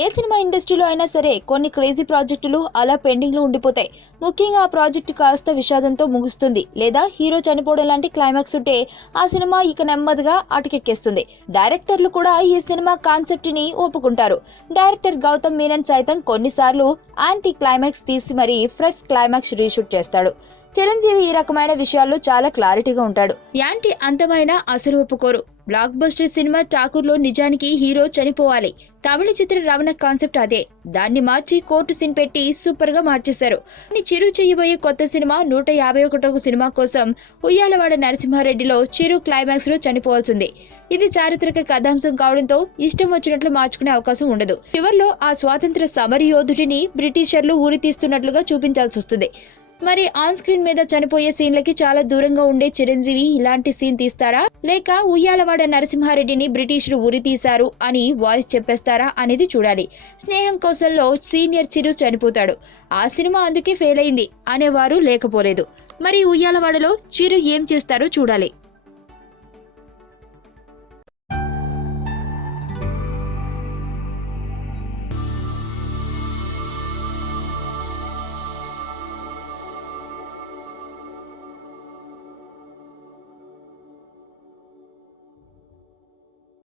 ఏ cinema ఇండస్ట్రీలో అయినా సరే కొన్ని క్రేజీ ప్రాజెక్టులు అలా పెండింగ్ లో ఉండిపోతాయి. ముఖ్యంగా ఆ ప్రాజెక్టు కాస్త విషాదంతో ముగుస్తుంది లేదా హీరో చనిపోవడం లాంటి క్లైమాక్స్ ఉంటే ఆ సినిమా ఇక నెమ్మదిగా అటకెక్కేస్తుంది. డైరెక్టర్లు కూడా ఈ సినిమా కాన్సెప్ట్ ని ఒప్పుకుంటారు. డైరెక్టర్ గౌతమ్ మీనన్ సైతం కొన్నిసార్లు యాంటీ క్లైమాక్స్ తీసి మరీ ఫ్రెష్ క్లైమాక్స్ రీషూట్ చేస్తాడు. చిరంజీవి ఈ రకమైన విషయాల్లో చాలా క్లారిటీగా ఉంటాడు. యాంటీ అంతమైన అసలు ఒప్పుకోరు. బ్లాక్ బస్టర్ సినిమా ఠాకూర్లో నిజానికి హీరో చనిపోవాలి. తమిళ చిత్ర రవణ కాన్సెప్ట్ అదే. దాన్ని మార్చి కోర్టు సీన్ పెట్టి సూపర్ గా మార్చేశారు. చిరు చేయబోయే కొత్త సినిమా 151వ సినిమా కోసం ఉయ్యాలవాడ నరసింహారెడ్డిలో చిరు క్లైమాక్స్ లో చనిపోవాల్సింది. ఇది చారిత్రక కథాంశం కావడంతో ఇష్టం వచ్చినట్లు మార్చుకునే అవకాశం ఉండదు. చివర్లో ఆ స్వాతంత్ర సమర యోధుడిని బ్రిటిషర్లు ఊరి తీస్తున్నట్లుగా చూపించాల్సి వస్తుంది. మరి ఆన్ స్క్రీన్ మీద చనిపోయే సీన్లకి చాలా దూరంగా ఉండే చిరంజీవి ఇలాంటి సీన్ తీస్తారా, లేక ఉయ్యాలవాడ నరసింహారెడ్డిని బ్రిటిషులు ఉరి తీశారు అని వాయిస్ చెప్పేస్తారా అనేది చూడాలి. స్నేహం కోసంలో సీనియర్ చిరు చనిపోతాడు. ఆ సినిమా అందుకే ఫెయిల్ అయింది అనేవారు లేకపోలేదు. మరి ఉయ్యాలవాడలో చిరు ఏం చేస్తారో చూడాలి.